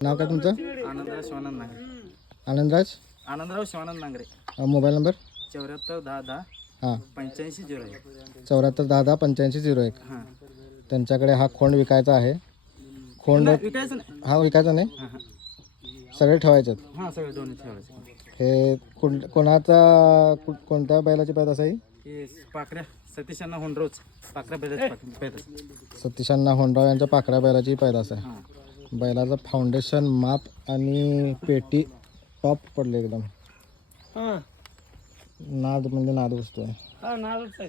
नाव काय तुमचं? Anandrao Shivanand Nangare. Anandraj. Anandrao Shivanand Nangare. Mobile number 74 10 10 हां 8501. 74 10 10 8501. हां त्यांच्याकडे हा खोंड विकायचा आहे. खोंड विकायचं नाही. हा विकायचा नाही, हां हां सगळे ठेवायचे आहेत. हां सगळे दोन्ही ठेवायचे. हे कोणत्या बैलाची पैदास आहे? हे पाकऱ्या सतीशांना होंडरोज पाकऱ्या बैलाची पैदास. सतीशांना होंडराव यांच्या पाकऱ्या बैलाची पैदास आहे. हां बैलाचं फाउंडेशन माप आणि पेटी टॉप पडले एकदम. हां नाद म्हणजे नाद वस्तू आहे. हां नावच आहे.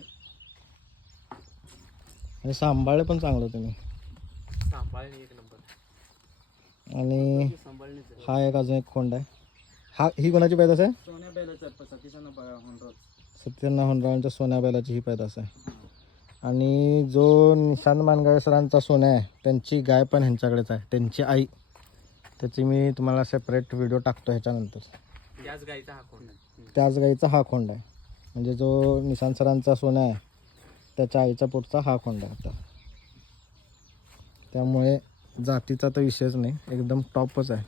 आणि सांभाळले पण चांगलं तुम्ही. सांभाळणे एक नंबर. आणि सांभाळणे हा एक अजून एक खोंड आहे. ही कोणाची पैदास आहे? सोन्या बैलाचा सतीशांना होंडरोज. सत्यनारायण होंडरावांच्या सोन्या बैलाची ही पैदास आहे. आणि जो निशांत मानगावे सरांचा सोन्या आहे त्यांची गाय पण ह्यांच्याकडेच आहे, त्यांची आई. त्याची मी तुम्हाला सेपरेट व्हिडिओ टाकतो ह्याच्यानंतर. त्याच गाईचा हा कोण. त्याच गाईचा हा खोंड आहे. म्हणजे जो निशांत सरांचा सोन्या आहे त्याच्या आईच्या पोटचा हा खोंड आहे आता. त्यामुळे जातीचा तर विषयच नाही, एकदम टॉपच आहे.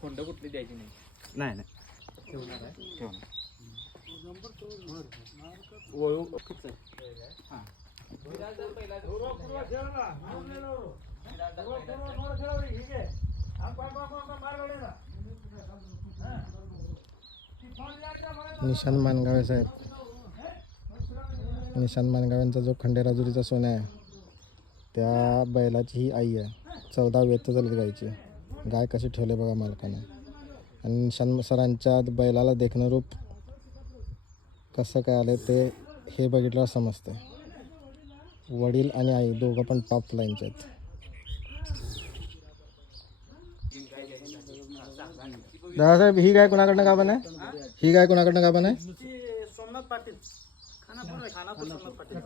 खोंड कुठली द्यायची नाही. नाही नाही ठेवणार आहे. ठेवणार वळू हां निशांत मानगावे साहेब. निशांत मानगावेंचा जो खंडेराजुरीचा सोन्या आहे त्या बैलाची ही आई आहे. 14 वेत झाली गायची. गाय कशी ठेवले बघा मालकाने. आणि निशांत सरांच्या बैलाला देखणं रूप कसं काय आलं ते हे बघितल्यावर समजते. वडील आणि आई दोघं पण टॉप लाईनचे आहेत. दादासाहेब ही गाय कोणाकडनं गाभण आहे? ही गाय कोणाकडनं गाभण आहे? सोमनाथ पाटील खानापूर सोमनाथ पाटील.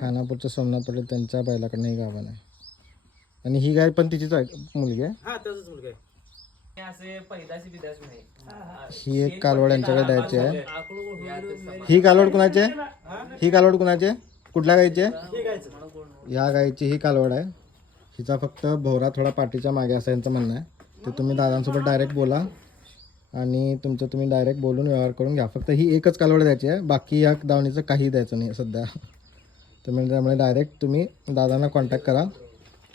खानापूरच्या सोमनाथ पाटील त्यांच्या बैलाकडनं ही गाभण आहे. आणि ही गाय पण तिचीच मुलगी आहे. हा त्याचाच मुलगा आहे. असे पैदाशी बिदाशी नाही. ही एक कालवड यांच्याकडे द्यायची आहे. ही कालवड कुणाची आहे? ही कालवड कुणाची आहे? कुठल्या गायची आहे? ह्या गायची ही कालवड आहे. हिचा फक्त भोवरा थोडा पाठीच्या मागे असं यांचं म्हणणं आहे. ते तुम्ही दादांसोबत डायरेक्ट बोला आणि तुम्ही डायरेक्ट बोलून व्यवहार करून घ्या. फक्त ही एकच कालवड द्यायची आहे, बाकी या दावणीचं काही द्यायचं नाही सध्या. त्यामुळे डायरेक्ट तुम्ही दादांना कॉन्टॅक्ट करा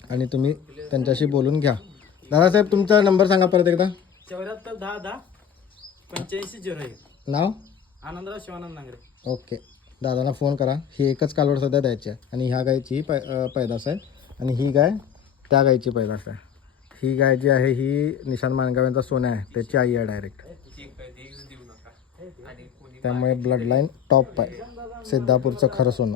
आणि तुम्ही त्यांच्याशी बोलून घ्या. दादासाहेब तुमचा नंबर सांगा परत एकदा. 74 10 10 8501. नाव? आनंदराव शिवानंद नांगरे. ओके. दादांना फोन करा. ही एकच कालवड सध्या द्यायची आहे आणि ह्या गायची ही पैदास आहे आणि ही गाय त्या गायची पैदास आहे. ही गाय जी आहे ही निशांत मानगावेंचा सोन्या आहे, त्याची आई आहे डायरेक्ट. त्यामुळे ब्लड लाईन टॉप आहे. सिद्धापूरचं खरं सोनं.